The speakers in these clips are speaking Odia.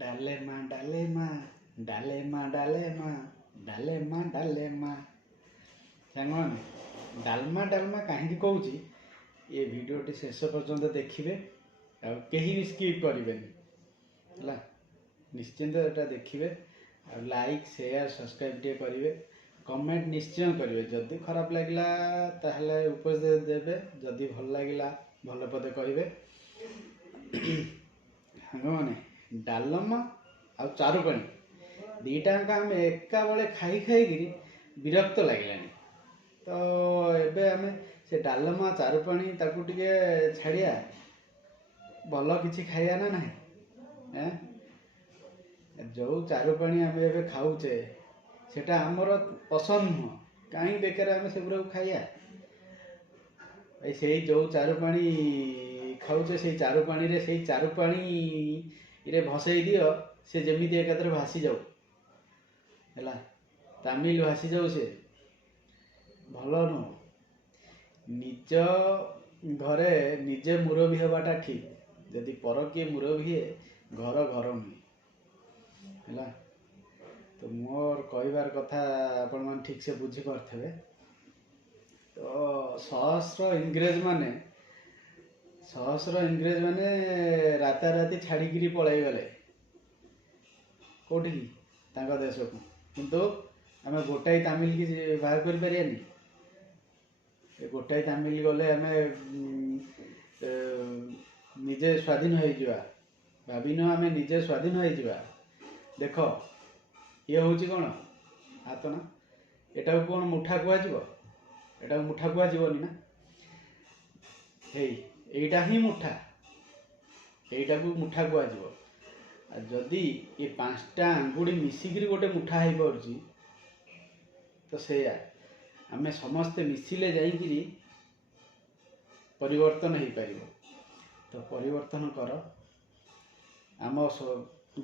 ଡାଲେମା ଡାଲେମା ଡାଲେମା ଡାଲେମା ଡାଲେମା ଡାଲେମା। ସାଙ୍ଗମାନେ ଡାଲମା ଡାଲମା କାହିଁକି କହୁଛି ଏ ଭିଡ଼ିଓଟି ଶେଷ ପର୍ଯ୍ୟନ୍ତ ଦେଖିବେ ଆଉ କେହି ବି ସ୍କିପ୍ କରିବେନି ହେଲା। ନିଶ୍ଚିନ୍ତ ଏଟା ଦେଖିବେ ଆଉ ଲାଇକ୍ ସେୟାର ସବସ୍କ୍ରାଇବ୍ ଟିକେ କରିବେ, କମେଣ୍ଟ ନିଶ୍ଚୟ କରିବେ। ଯଦି ଖରାପ ଲାଗିଲା ତାହେଲେ ଉପଦେଶ ଦେବେ, ଯଦି ଭଲ ଲାଗିଲା ଭଲ ପଦେ କହିବେ। ସାଙ୍ଗମାନେ ଡାଲମା ଆଉ ଚାରୁପାଣି ଦୁଇଟାଙ୍କ ଆମେ ଏକା ବେଳେ ଖାଇ ଖାଇକିରି ବିରକ୍ତ ଲାଗିଲାଣି। ତ ଏବେ ଆମେ ସେ ଡାଲମା ଚାରୁପାଣି ତାକୁ ଟିକେ ଛାଡ଼ିଆ, ଭଲ କିଛି ଖାଇବା ନା ନାହିଁ। ଯେଉଁ ଚାରୁପାଣି ଆମେ ଏବେ ଖାଉଛେ ସେଟା ଆମର ପସନ୍ଦ ନୁହଁ, କାହିଁ ବେକାର ଆମେ ସେଗୁଡ଼ାକୁ ଖାଇବା। ସେଇ ଯେଉଁ ଚାରୁପାଣି ଖାଉଛେ ସେଇ ଚାରୁପାଣିରେ ସେଇ ଚାରୁପାଣିରେ ଭସେଇ ଦିଅ, ସେ ଯେମିତି ଏକାଥରେ ଭାସି ଯାଉ ହେଲା, ତାମିଲ ଭାସି ଯାଉ, ସେ ଭଲ ନୁହଁ। ନିଜ ଘରେ ନିଜେ ମୁରବି ହେବାଟା ଠିକ୍, ଯଦି ପର କିଏ ମୁରବି ହୁଏ ଘର ଘର ନୁହେଁ ହେଲା। ତ ମୋର କହିବାର କଥା ଆପଣମାନେ ଠିକ୍ ସେ ବୁଝିପାରୁଥିବେ। ତ ସହସ୍ର ଇଂରେଜ ମାନେ ରାତାରାତି ଛାଡ଼ିକିରି ପଳାଇଗଲେ କେଉଁଠିକି, ତାଙ୍କ ଦେଶକୁ, କିନ୍ତୁ ଆମେ ଗୋଟାଏ ତାମିଲ କି ବାହାର କରିପାରିବାନି। ଏ ଗୋଟାଏ ତାମିଲ ଗଲେ ଆମେ ନିଜେ ସ୍ୱାଧୀନ ହେଇଯିବା, ଭାବିନ ଆମେ ନିଜେ ସ୍ୱାଧୀନ ହେଇଯିବା। ଦେଖ ଇଏ ହେଉଛି କ'ଣ ହାତ ନା, ଏଟାକୁ କ'ଣ ମୁଠା କୁହାଯିବ? ଏଟାକୁ ମୁଠା କୁହାଯିବନି ନା। ଏଇଟା ହିଁ ମୁଠା, ଏଇଟାକୁ ମୁଠା କୁହାଯିବ। ଆଉ ଯଦି ଏ 5ଟା ଆଙ୍ଗୁଠି ମିଶିକିରି ଗୋଟେ ମୁଠା ହେଇପାରୁଛି, ତ ସେଇଆ ଆମେ ସମସ୍ତେ ମିଶିଲେ ଯାଇକିରି ପରିବର୍ତ୍ତନ ହେଇପାରିବ। ତ ପରିବର୍ତ୍ତନ କର, ଆମ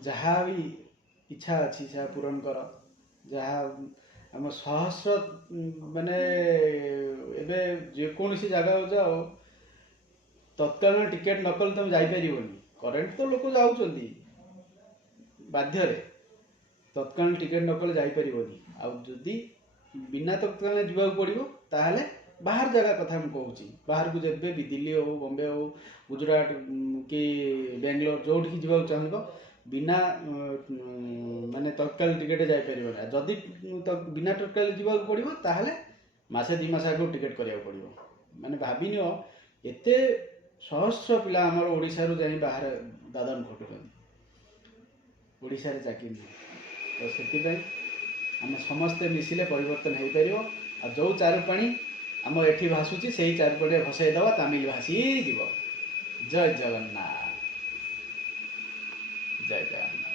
ଯାହା ବି ଇଚ୍ଛା ଅଛି ଯାହା ପୂରଣ କର। ଯାହା ଆମ ସହସ୍ର ମାନେ ଏବେ ଯେକୌଣସି ଜାଗାକୁ ଯାଅ, ତତ୍କାଳୀନ ଟିକେଟ ନ କଲେ ତମେ ଯାଇପାରିବନି। କରେଣ୍ଟ ତ ଲୋକ ଯାଉଛନ୍ତି ବାଧ୍ୟରେ, ତତ୍କାଳୀନ ଟିକେଟ ନ କଲେ ଯାଇପାରିବନି। ଆଉ ଯଦି ବିନା ତତ୍କାଳୀନ ଯିବାକୁ ପଡ଼ିବ ତାହେଲେ ବାହାର ଜାଗା କଥା ମୁଁ କହୁଛି, ବାହାରକୁ ଯେବେ ବି ଦିଲ୍ଲୀ ହଉ, ବମ୍ବେ ହଉ, ଗୁଜୁରାଟ କି ବାଙ୍ଗଲୋର ଯେଉଁଠିକି ଯିବାକୁ ଚାହିଁବ ବିନା ମାନେ ତତ୍କାଳ ଟିକେଟ ଯାଇପାରିବନି। ଯଦି ବିନା ତତ୍କାଳ ଯିବାକୁ ପଡ଼ିବ ତାହେଲେ ମାସେ 2 ମାସ ଆଗରୁ ଟିକେଟ କରିବାକୁ ପଡ଼ିବ। ମାନେ ଭାବିନିଅ ଏତେ ସହସ୍ର ପିଲା ଆମର ଓଡ଼ିଶାରୁ ଯାଇ ବାହାରେ ଦାଦନ ଖଟୁଛନ୍ତି, ଓଡ଼ିଶାରେ ଚାକିରି ନାହିଁ। ତ ସେଥିପାଇଁ ଆମେ ସମସ୍ତେ ମିଶିଲେ ପରିବର୍ତ୍ତନ ହେଇପାରିବ। ଆଉ ଯେଉଁ ଚାରୁପାଣି ଆମ ଏଠି ଭାସୁଛି ସେଇ ଚାରୁପାଣିରେ ଭସେଇ ଦେବା, ତାମିଲ ଭାସିଯିବ। ଜୟ ଜଗନ୍ନାଥ, ଜୟ ଜଗନ୍ନାଥ।